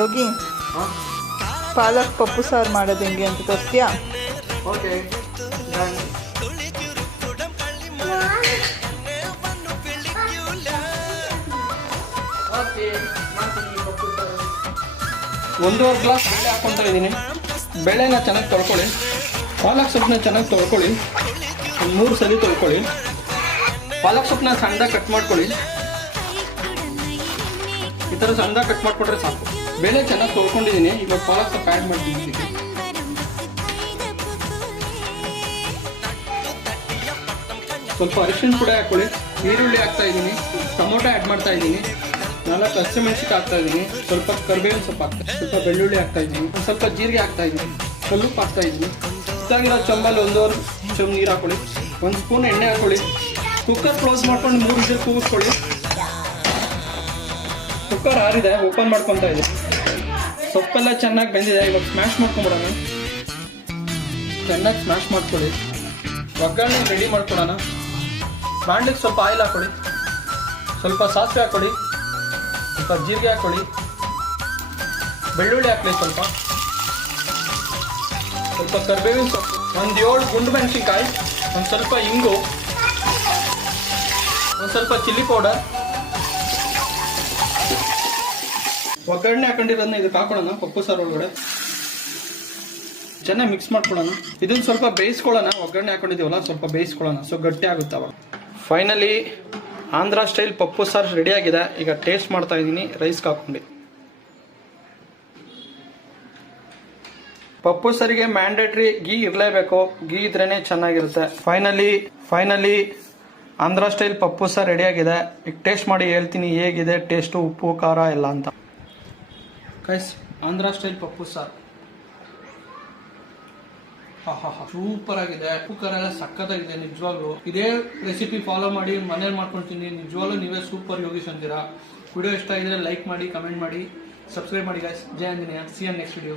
ಯೋಗಿ, ಪಾಲಕ್ ಪಪ್ಪು ಸಾರು ಮಾಡೋದು ಹೆಂಗೆ ಅಂತ ತೋರಿಸ್ತೀಯಾ? ಓಕೆ. ಒಂದೂವರೆ ಗ್ಲಾಸ್ ಬೇಳೆ ಹಾಕ್ಕೊತಾ ಇದ್ದೀನಿ. ಬೇಳೆನ ಚೆನ್ನಾಗಿ ತೊಳ್ಕೊಳ್ಳಿ. ಪಾಲಕ್ ಸೊಪ್ಪನ್ನ ಚೆನ್ನಾಗಿ ತೊಳ್ಕೊಳ್ಳಿ. ಒಂದು 3 ಸಲ ತೊಳ್ಕೊಳ್ಳಿ. ಪಾಲಕ್ ಸೊಪ್ಪನ್ನ ಸಣ್ಣದಾಗಿ ಕಟ್ ಮಾಡ್ಕೊಳ್ಳಿ. ಈ ಥರ ಸಣ್ಣದಾಗಿ ಕಟ್ ಮಾಡಿಕೊಂಡ್ರೆ ಸಾಕು. ಬೇಳೆ ಚೆನ್ನಾಗಿ ತೊಳ್ಕೊಂಡಿದ್ದೀನಿ. ಇವಾಗ ಪಾಲಕ್ ಸೊಪ್ಪು ಆ್ಯಡ್ ಮಾಡ್ತೀನಿ. ಸ್ವಲ್ಪ ಅರಿಶಿಣ ಪುಡಿ ಹಾಕ್ಕೊಳ್ಳಿ. ಈರುಳ್ಳಿ ಹಾಕ್ತಾ ಇದ್ದೀನಿ. ಟೊಮೊಟೊ ಆ್ಯಡ್ ಮಾಡ್ತಾ ಇದ್ದೀನಿ. 4 ಹಸಿಮೆಣಸಿನ್ಕಾಯಿ ಹಾಕ್ತಾ ಇದ್ದೀನಿ. ಸ್ವಲ್ಪ ಕರಿಬೇವಿನ ಸೊಪ್ಪು ಸ್ವಲ್ಪ ಬೆಳ್ಳುಳ್ಳಿ ಹಾಕ್ತಾ ಇದ್ದೀನಿ. ಸ್ವಲ್ಪ ಜೀರಿಗೆ ಹಾಕ್ತಾ ಇದ್ದೀನಿ. ಕಲ್ಲುಪ್ಪು ಹಾಕ್ತಾ ಇದ್ದೀನಿ. ಇದಾಗಿರೋ ಚಂಬಲ್ಲಿ 1.5 ಚಮಚ ನೀರು ಹಾಕೊಳ್ಳಿ. 1 ಸ್ಪೂನ್ ಎಣ್ಣೆ ಹಾಕೊಳ್ಳಿ. ಕುಕ್ಕರ್ ಕ್ಲೋಸ್ ಮಾಡ್ಕೊಂಡು 3 ವಿಸಿಲ್ ಕೂಗಿಸ್ಕೊಳ್ಳಿ. ಕುಕ್ಕರ್ ಆರಿದೆ, ಓಪನ್ ಮಾಡ್ಕೊತಾ ಇದೆ. ಸೊಪ್ಪೆಲ್ಲ ಚೆನ್ನಾಗಿ ಬೆಂದಿದೆ. ಇವಾಗ ಸ್ಮ್ಯಾಶ್ ಮಾಡ್ಕೊಂಬಿಡೋಣ. ಚೆನ್ನಾಗಿ ಸ್ಮ್ಯಾಶ್ ಮಾಡ್ಕೊಳ್ಳಿ. ಒಗ್ಗರಣೆ ರೆಡಿ ಮಾಡ್ಕೊಡೋಣ. ಬಾಣಲಿಗೆ ಸ್ವಲ್ಪ ಆಯಿಲ್ ಹಾಕೊಳ್ಳಿ. ಸ್ವಲ್ಪ ಸಾಸಿವೆ ಹಾಕೊಳ್ಳಿ. ಸ್ವಲ್ಪ ಜೀರಿಗೆ ಹಾಕೊಳ್ಳಿ. ಬೆಳ್ಳುಳ್ಳಿ ಹಾಕೊಳ್ಳಿ. ಸ್ವಲ್ಪ ಕರಿಬೇವಿನ ಸೊಪ್ಪು, 7 ಗುಂಡು ಮೆಣಸಿನ್ಕಾಯಿ, ಒಂದು ಸ್ವಲ್ಪ ಇಂಗು, ಒಂದು ಸ್ವಲ್ಪ ಚಿಲ್ಲಿ ಪೌಡರ್, ಒಗ್ಗರಣೆ ಹಾಕೊಂಡಿರೋದನ್ನ ಇದಕ್ಕೆ ಹಾಕೊಳ್ಳೋಣ. ಪಪ್ಪು ಸಾರು ಒಳಗಡೆ ಚೆನ್ನಾಗಿ ಮಿಕ್ಸ್ ಮಾಡ್ಕೊಳ್ಳೋಣ. ಇದನ್ನ ಸ್ವಲ್ಪ ಬೇಯಿಸ್ಕೊಳ್ಳೋಣ. ಒಗ್ಗರಣೆ ಹಾಕೊಂಡಿದ್ದೀವಲ್ಲ, ಸ್ವಲ್ಪ ಬೇಯಿಸ್ಕೊಳ್ಳೋಣ. ಸೊ ಗಟ್ಟಿ ಆಗುತ್ತೆ ಅವಾಗ. ಫೈನಲಿ ಆಂಧ್ರ ಸ್ಟೈಲ್ ಪಪ್ಪು ಸಾರು ರೆಡಿಯಾಗಿದೆ. ಈಗ ಟೇಸ್ಟ್ ಮಾಡ್ತಾ ಇದ್ದೀನಿ ರೈಸ್ಗೆ ಹಾಕೊಂಡು. ಪಪ್ಪು ಸಾರಿಗೆ ಮ್ಯಾಂಡೇಟ್ರಿ ಗೀ ಇರಲೇಬೇಕು. ಗೀ ಇದ್ರೇ ಚೆನ್ನಾಗಿರುತ್ತೆ. ಫೈನಲಿ ಆಂಧ್ರ ಸ್ಟೈಲ್ ಪಪ್ಪು ಸಾರು ರೆಡಿಯಾಗಿದೆ. ಈಗ ಟೇಸ್ಟ್ ಮಾಡಿ ಹೇಳ್ತೀನಿ ಹೇಗಿದೆ ಟೇಸ್ಟು, ಉಪ್ಪು ಖಾರ ಎಲ್ಲ ಅಂತ. ಗೈಸ್, ಆಂಧ್ರ ಸ್ಟೈಲ್ ಪಪ್ಪು ಸಾರು ಸೂಪರ್ ಆಗಿದೆ. ಉಪ್ಪು ಖಾರ ಎಲ್ಲ ಸಕ್ಕತ್ತಾಗಿದೆ ನಿಜವಾಗ್ಲು. ಇದೇ ರೆಸಿಪಿ ಫಾಲೋ ಮಾಡಿ ಮನೇಲಿ ಮಾಡ್ಕೊಳ್ತೀನಿ. ನಿಜವಾಗ್ಲೂ ನೀವೇ ಸೂಪರ್ ಯೋಗೀಶ್ ಅಂತೀರಾ. ವಿಡಿಯೋ ಇಷ್ಟ ಆಗಿದ್ರೆ ಲೈಕ್ ಮಾಡಿ, ಕಮೆಂಟ್ ಮಾಡಿ, ಸಬ್ಸ್ಕ್ರೈಬ್ ಮಾಡಿ ಗೈಸ್. ಜೈ Anjaneya. See you next video.